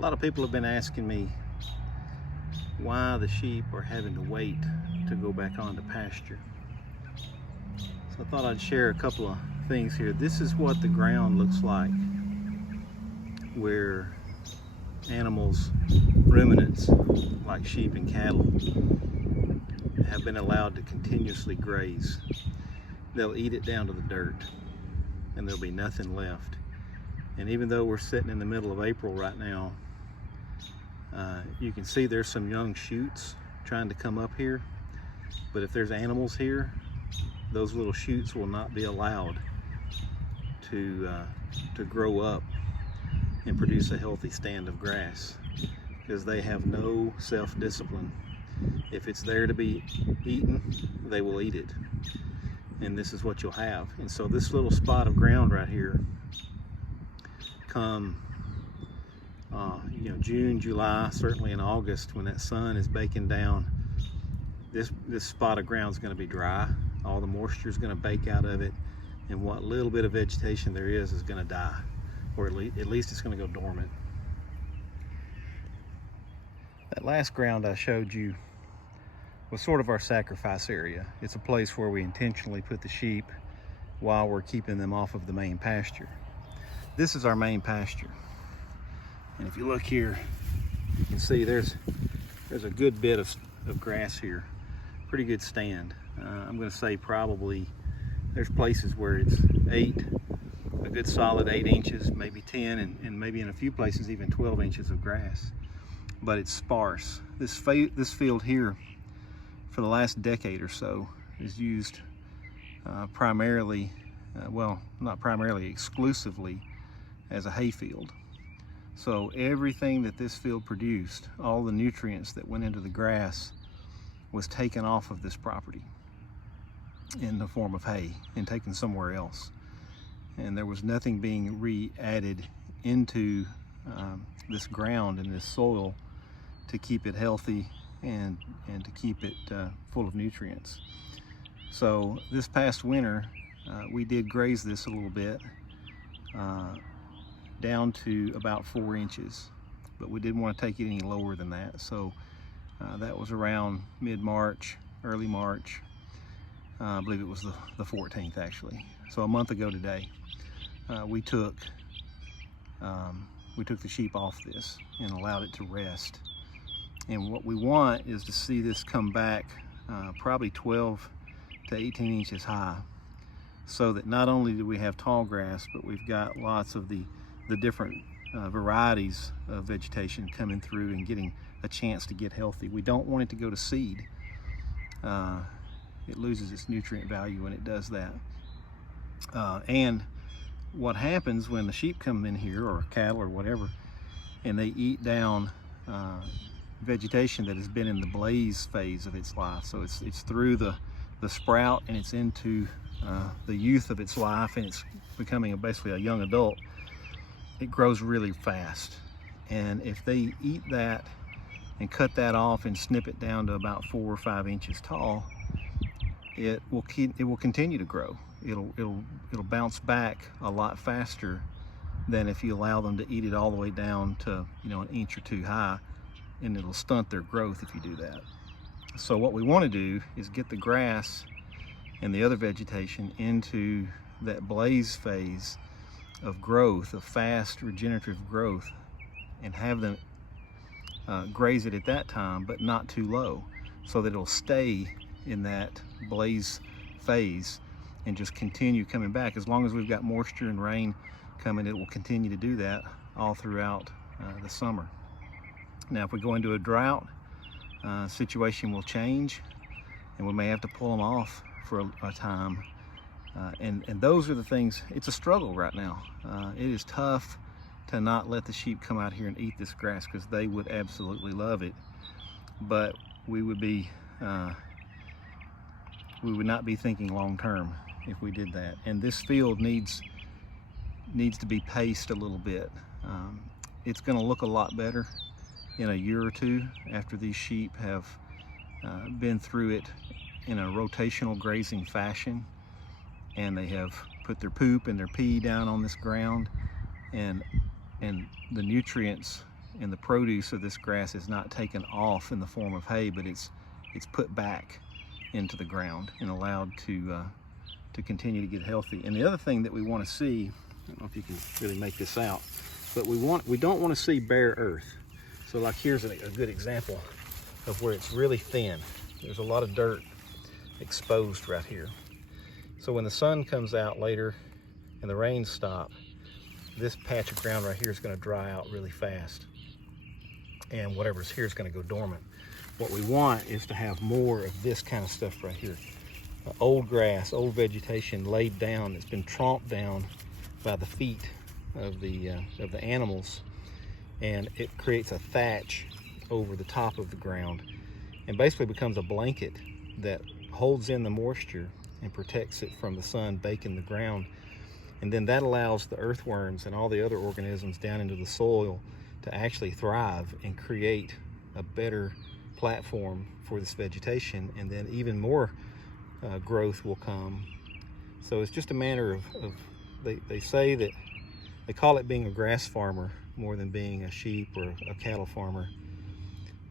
A lot of people have been asking me why the sheep are having to wait to go back onto pasture. So I thought I'd share a couple of things here. This is what the ground looks like where animals, ruminants like sheep and cattle, have been allowed to continuously graze. They'll eat it down to the dirt and there'll be nothing left. And even though we're sitting in the middle of April right now, you can see there's some young shoots trying to come up here, but if there's animals here, those little shoots will not be allowed to grow up and produce a healthy stand of grass, because they have no self-discipline. If it's there to be eaten, they will eat it, and this is what you'll have. And so this little spot of ground right here, come June, July, certainly in August, when that sun is baking down, this spot of ground is going to be dry. All the moisture is going to bake out of it, and what little bit of vegetation there is going to die, or at least it's going to go dormant. That last ground I showed you was sort of our sacrifice area. It's a place where we intentionally put the sheep while we're keeping them off of the main pasture. This is our main pasture. And if you look here, you can see there's a good bit of grass here. Pretty good stand. I'm going to say probably there's places where it's a good solid 8 inches, maybe 10, and maybe in a few places even 12 inches of grass. But it's sparse. This field here, for the last decade or so, is used primarily, well, not primarily, exclusively as a hay field. So everything that this field produced, all the nutrients that went into the grass, was taken off of this property in the form of hay and taken somewhere else. And there was nothing being re-added into this ground and this soil to keep it healthy and to keep it full of nutrients. So this past winter, we did graze this a little bit, down to about 4 inches, but we didn't want to take it any lower than that. So that was around mid-March, early March. I believe it was the 14th actually. So a month ago today, we took the sheep off this and allowed it to rest. And what we want is to see this come back probably 12 to 18 inches high, so that not only do we have tall grass, but we've got lots of the different varieties of vegetation coming through and getting a chance to get healthy. We don't want it to go to seed. It loses its nutrient value when it does that. And what happens when the sheep come in here, or cattle or whatever, and they eat down vegetation that has been in the blaze phase of its life. So it's through the sprout and it's into the youth of its life, and it's becoming basically a young adult. It grows really fast, and if they eat that and cut that off and snip it down to about 4 or 5 inches tall, it will continue to grow. It'll bounce back a lot faster than if you allow them to eat it all the way down to an inch or 2 high, and it'll stunt their growth if you do that. So what we want to do is get the grass and the other vegetation into that blaze phase of growth, of fast regenerative growth, and have them graze it at that time, but not too low, so that it'll stay in that blaze phase and just continue coming back. As long as we've got moisture and rain coming, it will continue to do that all throughout the summer. Now, if we go into a drought, situation will change, and we may have to pull them off for a time. And those are the things. It's a struggle right now. It is tough to not let the sheep come out here and eat this grass, because they would absolutely love it, but we would not be thinking long term if we did that. And this field needs to be paced a little bit. It's going to look a lot better in a year or two after these sheep have been through it in a rotational grazing fashion, and they have put their poop and their pee down on this ground, and the nutrients and the produce of this grass is not taken off in the form of hay, but it's put back into the ground and allowed to continue to get healthy. And the other thing that we want to see, I don't know if you can really make this out, but we don't want to see bare earth. So like here's a good example of where it's really thin. There's a lot of dirt exposed right here. So when the sun comes out later and the rains stop, this patch of ground right here is going to dry out really fast, and whatever's here is going to go dormant. What we want is to have more of this kind of stuff right here. Old grass, old vegetation laid down, that's been tromped down by the feet of the animals, and it creates a thatch over the top of the ground and basically becomes a blanket that holds in the moisture and protects it from the sun baking the ground. And then that allows the earthworms and all the other organisms down into the soil to actually thrive and create a better platform for this vegetation, and then even more growth will come. So it's just a matter of they say that they call it being a grass farmer more than being a sheep or a cattle farmer.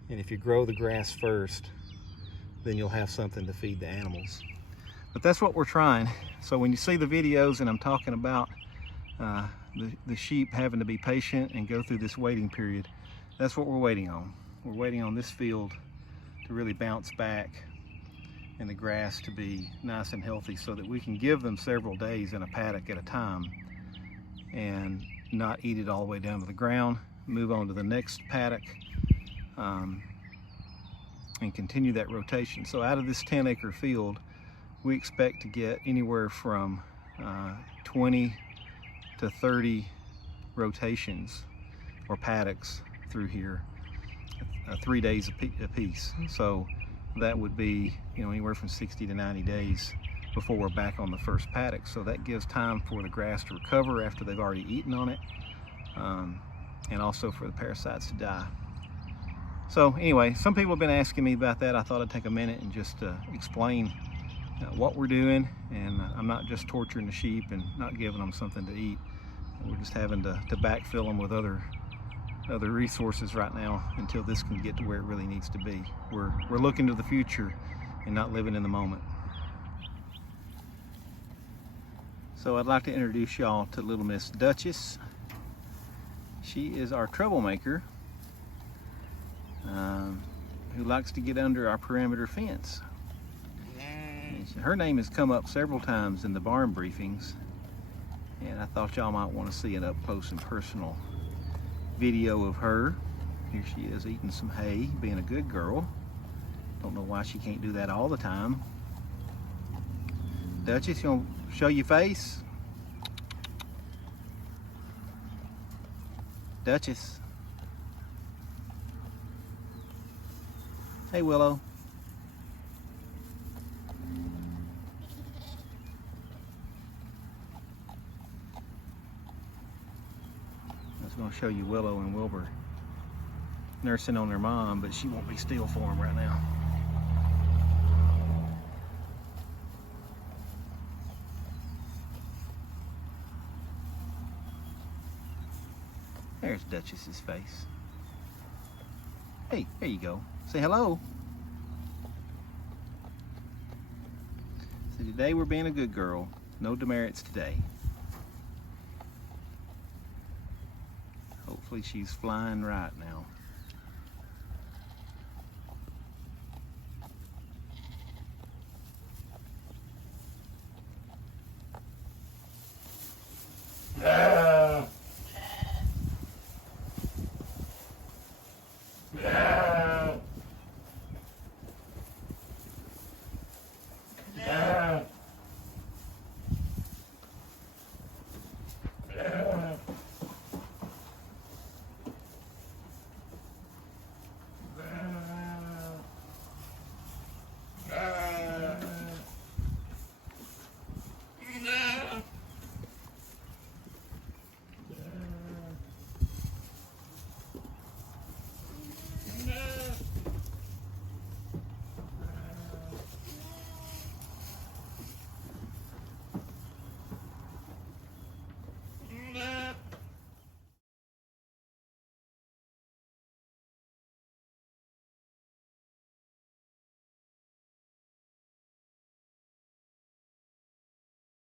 And if you grow the grass first, then you'll have something to feed the animals. But that's what we're trying. So when you see the videos and I'm talking about the sheep having to be patient and go through this waiting period, that's what we're waiting on. We're waiting on this field to really bounce back and the grass to be nice and healthy so that we can give them several days in a paddock at a time and not eat it all the way down to the ground, move on to the next paddock, and continue that rotation. So out of this 10-acre field, we expect to get anywhere from 20 to 30 rotations or paddocks through here, 3 days a piece. So that would be, you know, anywhere from 60 to 90 days before we're back on the first paddock. So that gives time for the grass to recover after they've already eaten on it, and also for the parasites to die. So anyway, some people have been asking me about that. I thought I'd take a minute and just explain what we're doing. And I'm not just torturing the sheep and not giving them something to eat. We're just having to backfill them with other resources right now until this can get to where it really needs to be. We're looking to the future and not living in the moment. So I'd like to introduce y'all to little Miss Duchess. She is our troublemaker who likes to get under our perimeter fence. Her name has come up several times in the barn briefings, and I thought y'all might want to see an up close and personal video of her. Here she is eating some hay, being a good girl. Don't know why she can't do that all the time. Duchess, you want to show your face? Duchess. Hey, Willow. I was going to show you Willow and Wilbur nursing on their mom, but she won't be still for them right now. There's Duchess's face. Hey, there you go. Say hello. So today we're being a good girl. No demerits today. Hopefully she's flying right now.